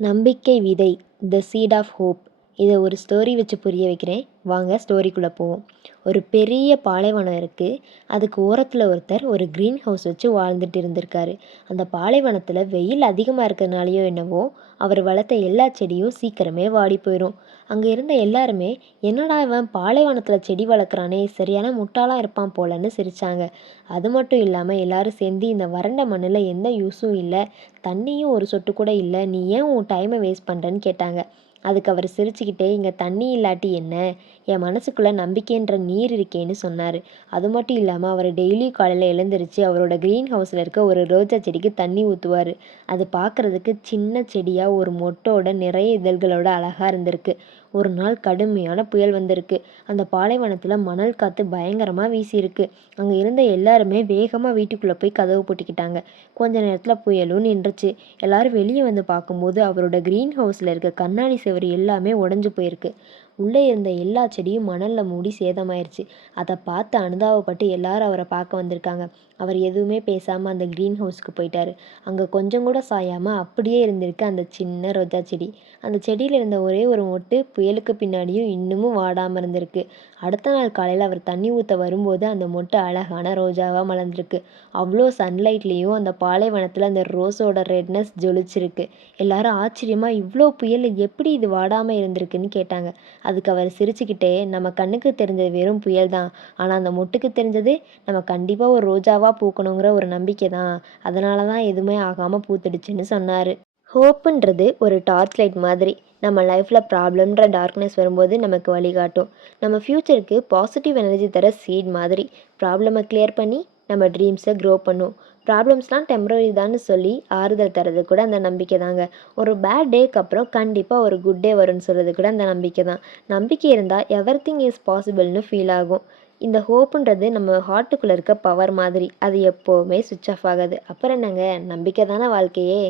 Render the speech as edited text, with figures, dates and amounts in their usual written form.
நம்பிக்கை விதை, த seat of hope. இதை ஒரு ஸ்டோரி வச்சு புரிய வைக்கிறேன். வாங்க ஸ்டோரிக்குள்ளே போவோம். ஒரு பெரிய பாலைவனம் இருக்குது. அதுக்கு ஓரத்தில் ஒருத்தர் ஒரு க்ரீன் ஹவுஸ் வச்சு வாழ்ந்துட்டு இருந்திருக்காரு. அந்த பாலைவனத்தில் வெயில் அதிகமாக இருக்கிறதுனாலையோ என்னவோ அவர் வளர்த்த எல்லா செடியும் சீக்கிரமே வாடி போயிடும். அங்கே இருந்த எல்லாருமே, என்னடா இவன் பாலைவனத்தில் செடி வளர்க்குறானே, சரியான முட்டாளாக இருப்பான் போலன்னு சிரித்தாங்க. அது மட்டும் இல்லாமல் எல்லாரும் சேர்ந்து, இந்த வறண்ட மண்ணில் எந்த யூஸும் இல்லை, தண்ணியும் ஒரு சொட்டு கூட இல்லை, நீ ஏன் உன் டைமை வேஸ்ட் பண்ணுறேன்னு கேட்டாங்க. அதுக்கு அவர் சிரிச்சுக்கிட்டே, இங்கே தண்ணி இல்லாட்டி என்ன, என் மனசுக்குள்ளே நம்பிக்கைன்ற நீர் இருக்கேன்னு சொன்னார். அது மட்டும் இல்லாமல் அவர் டெய்லி காலையில் எழுந்திரிச்சு அவரோட க்ரீன் ஹவுஸில் இருக்க ஒரு ரோஜா செடிக்கு தண்ணி ஊற்றுவார். அது பார்க்குறதுக்கு சின்ன செடியாக ஒரு மொட்டோட நிறைய இதழ்களோட அழகாக இருந்திருக்கு. ஒரு நாள் கடுமையான புயல் வந்திருக்கு. அந்த பாலைவனத்தில் மணல் காற்று பயங்கரமாக வீசியிருக்கு. அங்கே இருந்த எல்லாருமே வேகமாக வீட்டுக்குள்ளே போய் கதவு பூட்டிக்கிட்டாங்க. கொஞ்ச நேரத்தில் புயலும் நின்றுச்சு. எல்லாரும் வெளியே வந்து பார்க்கும்போது அவரோட க்ரீன் ஹவுஸில் இருக்க கண்ணாடி சுவர் எல்லாமே உடஞ்சி போயிருக்கு. உள்ளே இருந்த எல்லா செடியும் மணலில் மூடி சேதமாயிருச்சு. அதை பார்த்து அனுதாபப்பட்டு எல்லாரும் அவரை பார்க்க வந்திருக்காங்க. அவர் எதுவுமே பேசாமல் அந்த க்ரீன் ஹவுஸ்க்கு போயிட்டாரு. அங்கே கொஞ்சம் கூட சாயாமல் அப்படியே இருந்திருக்கு அந்த சின்ன ரோஜா செடி. அந்த செடியில் இருந்த ஒரே ஒரு மொட்டு புயலுக்கு பின்னாடியும் இன்னமும் வாடாமல் இருந்திருக்கு. அடுத்த நாள் காலையில் அவர் தண்ணி ஊற்ற வரும்போது அந்த மொட்டு அழகான ரோஜாவாக மலர்ந்துருக்கு. அவ்வளோ சன்லைட்லேயும் அந்த பாலைவனத்தில் அந்த ரோஸோட ரெட்னஸ் ஜொலிச்சிருக்கு. எல்லாரும் ஆச்சரியமாக, இவ்வளோ புயல் எப்படி இது வாடாமல் இருந்திருக்குன்னு கேட்டாங்க. அதுக்கு அவர் சிரிச்சுக்கிட்டே, நம்ம கண்ணுக்கு தெரிஞ்சது வெறும் புயல் தான், ஆனால் அந்த மொட்டுக்கு தெரிஞ்சது நம்ம கண்டிப்பாக ஒரு ரோஜாவாக பூக்கணுங்கிற ஒரு நம்பிக்கை தான், அதனால தான் எதுவுமே ஆகாமல் பூத்துடுச்சுன்னு சொன்னார். ஹோப்புன்றது ஒரு டார்ச் லைட் மாதிரி. நம்ம லைஃப்பில் ப்ராப்ளம்ன்ற டார்க்னஸ் வரும்போது நமக்கு வழிகாட்டும். நம்ம ஃப்யூச்சருக்கு பாசிட்டிவ் எனர்ஜி தர சீட் மாதிரி. ப்ராப்ளமை கிளியர் பண்ணி நம்ம ட்ரீம்ஸை க்ரோ பண்ணும். ப்ராப்ளம்ஸ்லாம் டெம்பரரி தான்னு சொல்லி ஆறுதல் தரது கூட அந்த நம்பிக்கை தாங்க. ஒரு பேட் டேக்கு அப்புறம் கண்டிப்பாக ஒரு குட் டே வரும்னு சொல்கிறது கூட அந்த நம்பிக்கை தான். நம்பிக்கை இருந்தால் எவ்ரிதிங் இஸ் பாசிபிள்னு ஃபீல் ஆகும். இந்த ஹோப்புன்றது நம்ம ஹார்ட்டுக்குள்ளே இருக்க பவர் மாதிரி. அது எப்போவுமே சுவிட்ச் ஆஃப் ஆகாது. அப்புறம் என்னங்க, நம்பிக்கை தானே வாழ்க்கையே.